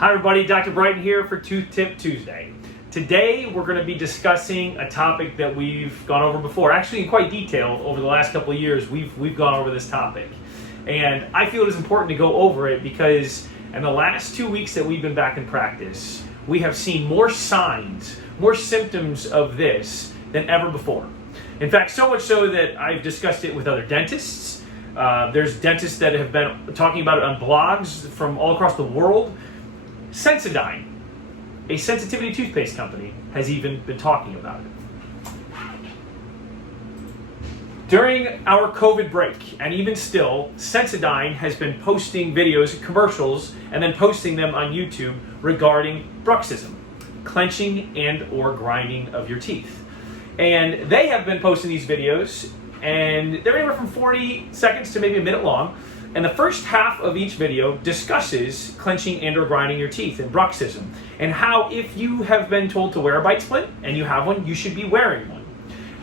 Hi everybody, Dr. Bryton here for Tooth Tip Tuesday. Today we're going to be discussing a topic that we've gone over before, actually in quite detail over the last couple of years. We've gone over this topic, and I feel it is important to go over it because in the last 2 weeks that we've been back in practice, we have seen more signs, more symptoms of this than ever before. In fact, so much so that I've discussed it with other dentists. There's dentists that have been talking about it on blogs from all across the world. Sensodyne, a sensitivity toothpaste company, has even been talking about it. During our COVID break, and even still, Sensodyne has been posting videos, commercials, and then posting them on YouTube regarding bruxism, clenching and or grinding of your teeth. And they have been posting these videos, and they're anywhere from 40 seconds to maybe a minute long. And the first half of each video discusses clenching and or grinding your teeth and bruxism, and how if you have been told to wear a bite splint and you have one, you should be wearing one.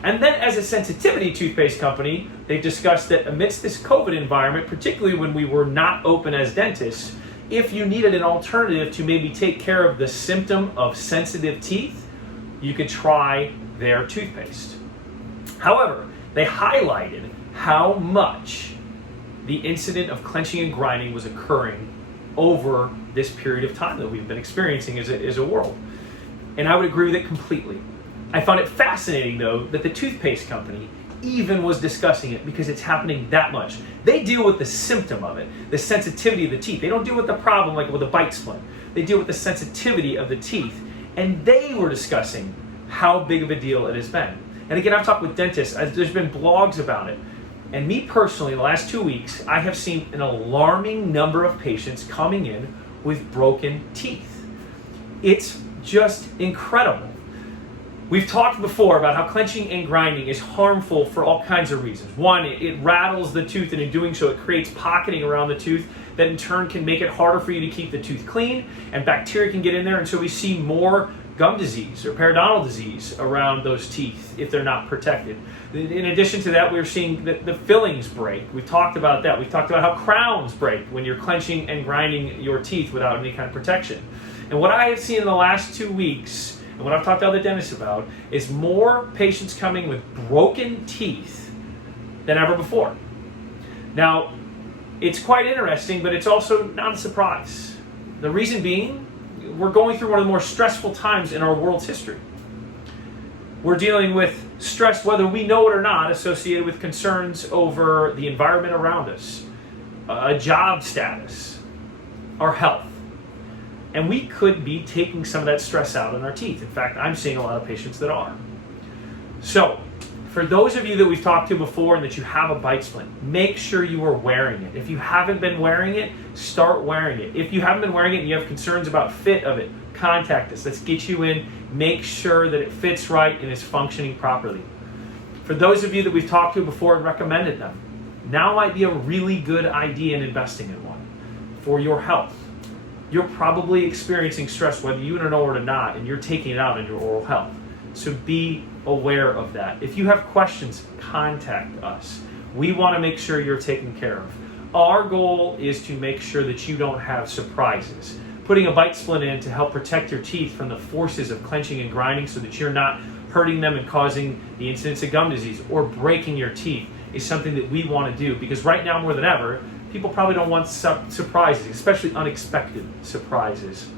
And then as a sensitivity toothpaste company, they've discussed that amidst this COVID environment, particularly when we were not open as dentists, if you needed an alternative to maybe take care of the symptom of sensitive teeth, you could try their toothpaste. However, they highlighted how much the incident of clenching and grinding was occurring over this period of time that we've been experiencing as a world. And I would agree with it completely. I found it fascinating, though, that the toothpaste company even was discussing it because it's happening that much. They deal with the symptom of it, the sensitivity of the teeth. They don't deal with the problem like with a bite splint. They deal with the sensitivity of the teeth. And they were discussing how big of a deal it has been. And again, I've talked with dentists. There's been blogs about it. And me personally, the last 2 weeks, I have seen an alarming number of patients coming in with broken teeth. It's just incredible. We've talked before about how clenching and grinding is harmful for all kinds of reasons. One, it rattles the tooth, and in doing so, it creates pocketing around the tooth that in turn can make it harder for you to keep the tooth clean, and bacteria can get in there, and so we see more gum disease or periodontal disease around those teeth if they're not protected. In addition to that, we're seeing the fillings break. We've talked about that. We've talked about how crowns break when you're clenching and grinding your teeth without any kind of protection. And what I have seen in the last 2 weeks, and what I've talked to other dentists about, is more patients coming with broken teeth than ever before. Now, it's quite interesting, but it's also not a surprise. The reason being, we're going through one of the more stressful times in our world's history. We're dealing with stress, whether we know it or not, associated with concerns over the environment around us, a job status, our health. And we could be taking some of that stress out on our teeth. In fact, I'm seeing a lot of patients that are. So, for those of you that we've talked to before and that you have a bite splint, make sure you are wearing it. If you haven't been wearing it, start wearing it. If you haven't been wearing it and you have concerns about fit of it, contact us. Let's get you in. Make sure that it fits right and is functioning properly. For those of you that we've talked to before and recommended them, now might be a really good idea in investing in one for your health. You're probably experiencing stress whether you know it or not, and you're taking it out on your oral health. So be aware of that. If you have questions, contact us. We want to make sure you're taken care of. Our goal is to make sure that you don't have surprises. Putting a bite splint in to help protect your teeth from the forces of clenching and grinding so that you're not hurting them and causing the incidence of gum disease or breaking your teeth is something that we want to do, because right now more than ever, people probably don't want surprises, especially unexpected surprises.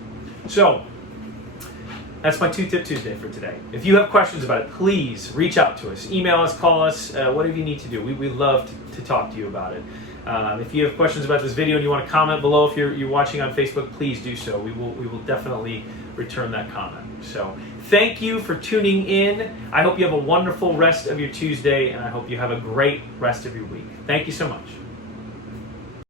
So, that's my Tooth Tip Tuesday for today. If you have questions about it, please reach out to us. Email us, call us, whatever you need to do. We love to talk to you about it. If you have questions about this video and you want to comment below, if you're watching on Facebook, please do so. We will definitely return that comment. So thank you for tuning in. I hope you have a wonderful rest of your Tuesday, and I hope you have a great rest of your week. Thank you so much.